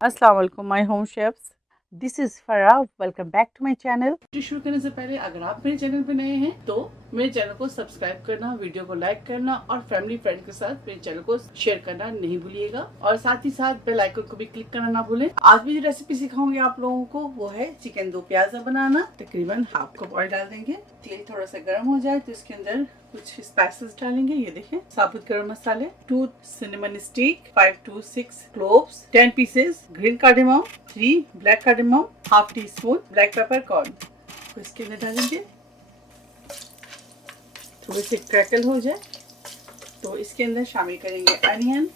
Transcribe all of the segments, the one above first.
अस्सलाम वालेकुम my home chefs, this is Farah. Welcome back to my channel. शुरू करने से पहले अगर आप मेरे चैनल पे नए हैं तो मेरे चैनल को सब्सक्राइब करना, वीडियो को लाइक करना और फैमिली फ्रेंड के साथ मेरे चैनल को शेयर करना नहीं भूलिएगा। और साथ ही साथ बेल आइकन को भी क्लिक करना ना भूलें। आज भी जो रेसिपी सिखाऊंगी आप लोगों को वो है चिकन दो प्याजा बनाना। तकरीबन हाफ कप ऑयल डाल देंगे। तेल थोड़ा सा गर्म हो जाए तो इसके अंदर कुछ स्पाइसेस डालेंगे। ये देखें, साबुत गरम मसाले, 2 cinnamon stick, 5 to 6 cloves, 10 pieces green cardamom, 3 black cardamom, half tea spoon black pepper corn तो इसके अंदर डालेंगे। थोड़े से क्रैकल हो जाए तो इसके अंदर शामिल करेंगे अनियन।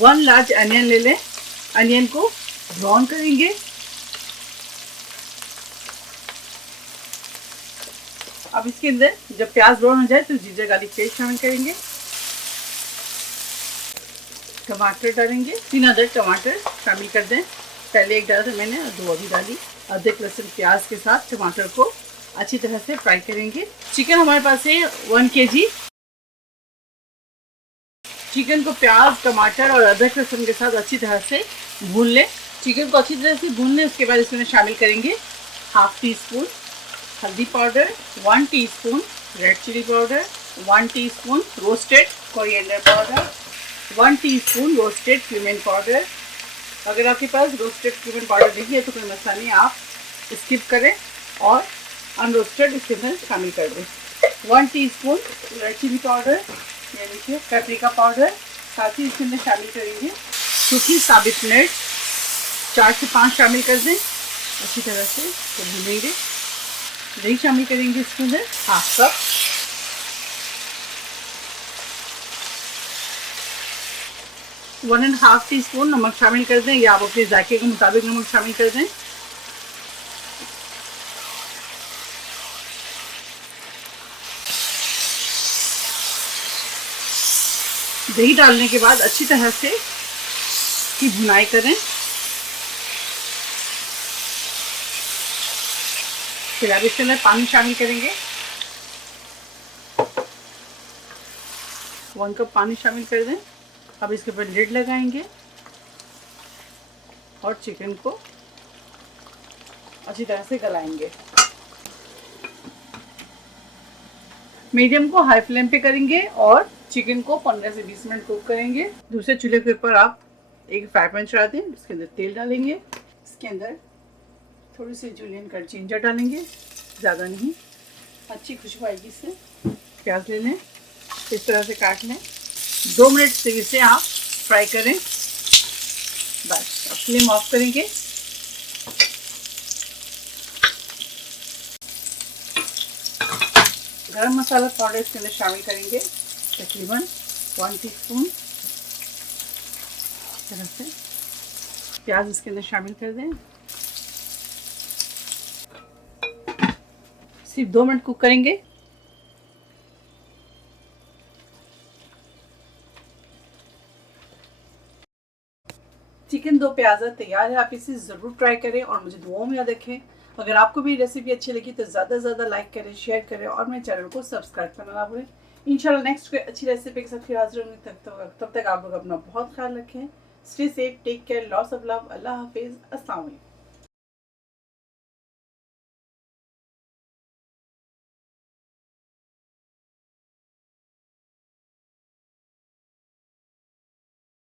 1 लार्ज अनियन ले लें। अनियन को ब्राउन करेंगे। अब इसके अंदर जब प्याज ब्राउन हो जाए तो जिंजर गार्लिक पेस्ट शामिल करेंगे। टमाटर डालेंगे, 3 अदरक टमाटर शामिल कर दें। पहले एक डाला था मैंने और 2 अभी डाली। अदरक लहसुन प्याज के साथ टमाटर को अच्छी तरह से फ्राई करेंगे। चिकन हमारे पास है 1 kg। चिकन को प्याज, टमाटर और अदरक लहसुन के साथ अच्छी तरह से भून लें। चिकन को अच्छी तरह से भून लें। उसके बाद इसमें शामिल करेंगे हाफ टी स्पून हल्दी powder, 1 teaspoon red chilli powder, 1 teaspoon roasted coriander powder, 1 teaspoon roasted cumin powder. अगर आपके पास रोस्टेड क्यूमिन पाउडर नहीं है तो कोई मसला नहीं, आप स्किप करें और अनरोस्टेड इसके अंदर शामिल कर दें। 1 टीस्पून रेड चिली पाउडर, ये देखिए पेपरिका पाउडर। साथ ही इसके अंदर शामिल करेंगे सूखी साबित मिर्च 4 से 5 शामिल कर दें। अच्छी तरह से तो भूनेंगे। दही शामिल करेंगे इसके अंदर half cup. One and half tea spoon नमक शामिल कर दें या आप अपने जायके के मुताबिक नमक शामिल कर दें। दही डालने के बाद अच्छी तरह से इसकी भुनाई करें। फिर अब इसके अंदर पानी शामिल करेंगे। 1 कप पानी शामिल कर दें। अब इसके ऊपर लिड लगाएंगे और चिकन को अच्छी तरह से गलाएंगे। मीडियम को हाई फ्लेम पे करेंगे और चिकन को 15 से 20 मिनट कुक करेंगे। दूसरे चूल्हे के ऊपर आप एक फ्राई पैन चढ़ा दें। इसके अंदर तेल डालेंगे। इसके अंदर थोड़ी सी जूलियन कट जिंजर डालेंगे, ज़्यादा नहीं, अच्छी खुशबू आएगी इससे। प्याज ले लें, इस तरह से काट लें। 2 मिनट से इसे आप फ्राई करें। बस अब फ्लेम ऑफ करेंगे। गरम मसाला पाउडर इसके अंदर शामिल करेंगे, तकरीबन 1 टीस्पून। तरह से प्याज इसके अंदर शामिल कर दें। सिर्फ 2 मिनट कुक करेंगे। चिकन दो प्याज़ा तैयार है। आप इसे ज़रूर ट्राई करें और मुझे दुआओं में याद रखें। अगर आपको भी रेसिपी अच्छी लगी तो ज़्यादा से ज़्यादा लाइक करें, शेयर करें और मेरे चैनल को सब्सक्राइब करना ना भूलें। इंशाल्लाह नेक्स्ट कोई अच्छी रेसिपी के साथ फिर हाजिर होंगे। तब तक आप लोग अपना बहुत ख्याल रखें। Stay safe, take care, lots of love. अल्लाह हाफिज़, अस्सलाम वालेकुम।